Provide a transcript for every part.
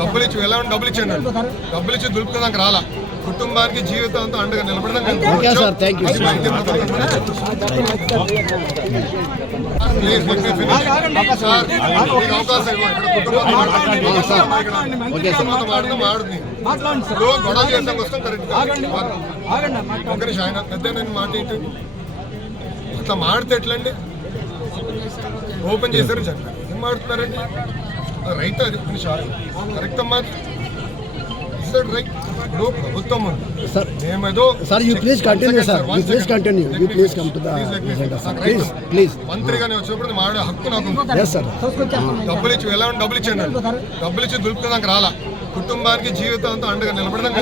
డబ్బులు ఇచ్చి ఎలా డబ్బులు ఇచ్చాను, డబ్బులు ఇచ్చి దులుపుకోదానికి రాలా, కుటుంబానికి జీవితంతో అండగా నిలబడదాం. గొడవ చేసాం వస్తాం కరెక్ట్ ఒకరి ఆయన పెద్ద నేను మాట ఏంటి అట్లా మాడితే ఎట్లండి? ఓపెన్ చేశారు చెప్పారు, ఏం మాడుతున్నారండి? రైట్ అది కరెక్ట్ అమ్మా, రైట్. ఇప్పుడు ప్రభుత్వం మంత్రిగానే వచ్చినప్పుడు మాడే హక్కు నాకు. డబ్బులు ఇచ్చి ఎలా డబ్బులు ఇచ్చాను, డబ్బులు ఇచ్చి దులుపుకోదానికి రాలా, కుటుంబానికి జీవితంతో అండగా నిలబడదాం.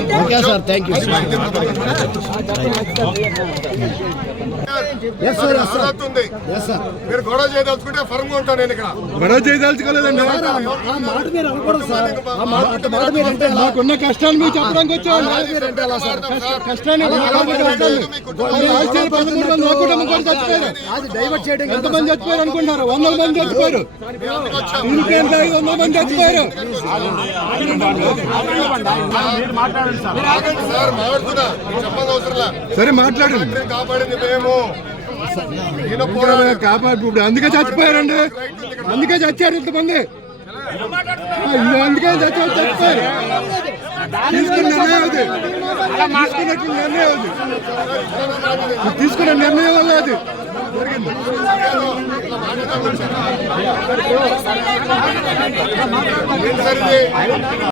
మీరు గొడవ చేయదలుచుకుంటే ఫరంగా ఉంటాను. నేను ఇక్కడ గొడవ చేయదలుచుకోలేదండి. నాకున్న కష్టాలు మీకు చెప్పడానికి వచ్చాను. కష్టాన్ని ఎంతమంది చచ్చిపోయారు అనుకుంటారు? 100 మంది చచ్చిపోయారు. 100 మంది చచ్చిపోయారు. సరే మాట్లాడండి. కాపాడింది మేము, కాపాడు. అందుకే చచ్చిపోయారండి, అందుకే చచ్చారు ఇంతమంది, అందుకే చచ్చిపోయారు. తీసుకున్న నిర్ణయం అది, తీసుకున్న నిర్ణయం వల్ల అది జరిగింది.